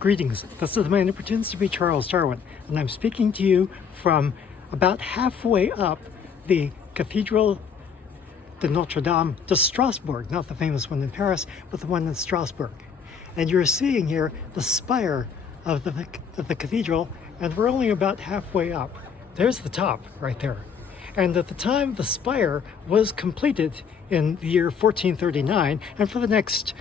Greetings, this is the man who pretends to be Charles Darwin, and I'm speaking to you from about halfway up the Cathedral de Notre Dame de Strasbourg, not the famous one in Paris, but the one in Strasbourg. And you're seeing here the spire of the cathedral, and we're only about halfway up. There's the top right there. And at the time the spire was completed in the year 1439, and for the next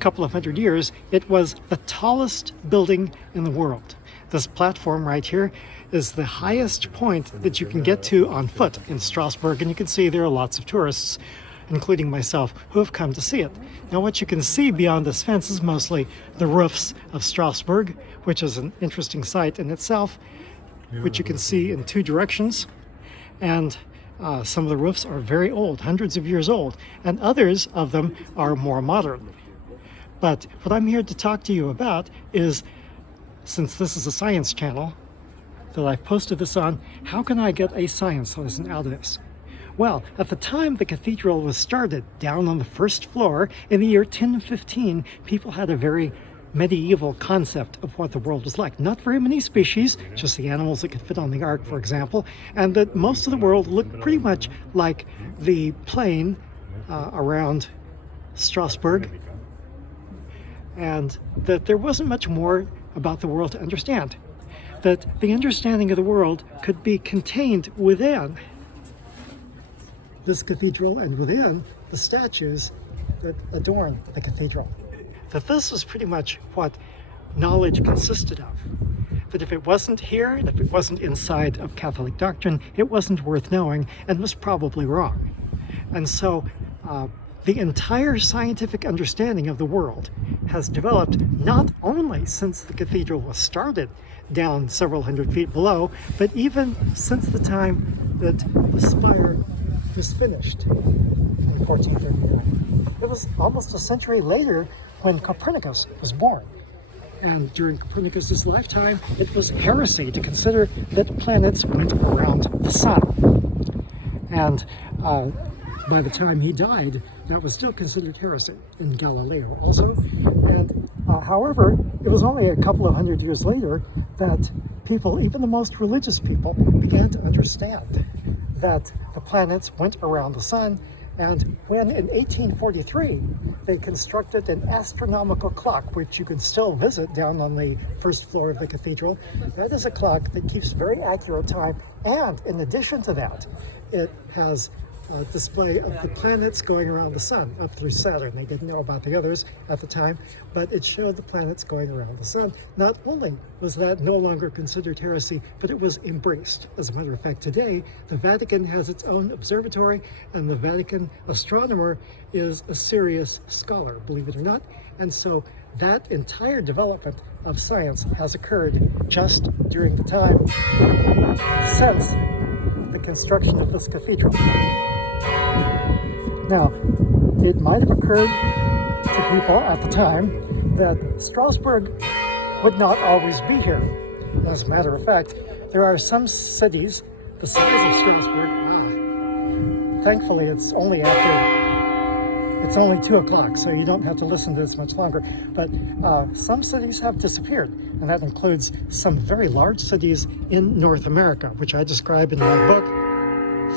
couple of hundred years, it was the tallest building in the world. This platform right here is the highest point that you can get to on foot in Strasbourg, and you can see there are lots of tourists, including myself, who have come to see it. Now what you can see beyond this fence is mostly the roofs of Strasbourg, which is an interesting sight in itself, which you can see in two directions. And some of the roofs are very old, hundreds of years old, and others of them are more modern. But what I'm here to talk to you about is, since this is a science channel that I've posted this on, how can I get a science lesson out of this? Well, at the time the cathedral was started, down on the first floor in the year 1015, people had a very medieval concept of what the world was like. Not very many species, just the animals that could fit on the ark, for example, and that most of the world looked pretty much like the plain around Strasbourg, and that there wasn't much more about the world to understand. That the understanding of the world could be contained within this cathedral and within the statues that adorn the cathedral. That this was pretty much what knowledge consisted of. That if it wasn't here, if it wasn't inside of Catholic doctrine, it wasn't worth knowing and was probably wrong. And so the entire scientific understanding of the world has developed not only since the cathedral was started down several hundred feet below, but even since the time that the spire was finished in 1439. It was almost a century later when Copernicus was born. And during Copernicus's lifetime, it was heresy to consider that planets went around the sun. And by the time he died, that was still considered heresy in Galileo also. And however, it was only a couple of hundred years later that people, even the most religious people, began to understand that the planets went around the sun. And when in 1843 they constructed an astronomical clock, which you can still visit down on the first floor of the cathedral, that is a clock that keeps very accurate time, and in addition to that, it has a display of the planets going around the sun up through Saturn. They didn't know about the others at the time, but it showed the planets going around the sun. Not only was that no longer considered heresy, but it was embraced. As a matter of fact, today the Vatican has its own observatory, and the Vatican astronomer is a serious scholar, believe it or not. And so that entire development of science has occurred just during the time since the construction of this cathedral. Now, it might have occurred to people at the time that Strasbourg would not always be here. As a matter of fact, there are some cities, the size of Strasbourg, thankfully it's only 2 o'clock, so you don't have to listen to this much longer, but some cities have disappeared, and that includes some very large cities in North America, which I describe in my book,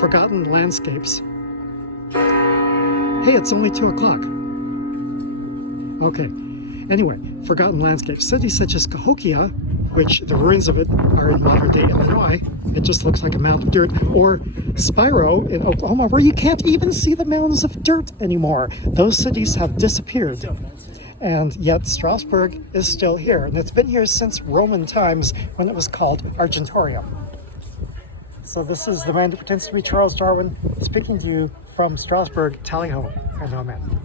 Forgotten Landscapes. Hey, it's only 2 o'clock. Okay, anyway, Forgotten Landscapes. Cities such as Cahokia, which the ruins of it are in modern-day Illinois, it just looks like a mound of dirt, or Spiro in Oklahoma, where you can't even see the mounds of dirt anymore. Those cities have disappeared. And yet Strasbourg is still here, and it's been here since Roman times when it was called Argentorium. So this is the man who pretends to be Charles Darwin, speaking to you from Strasbourg, Tally Ho. I know, man.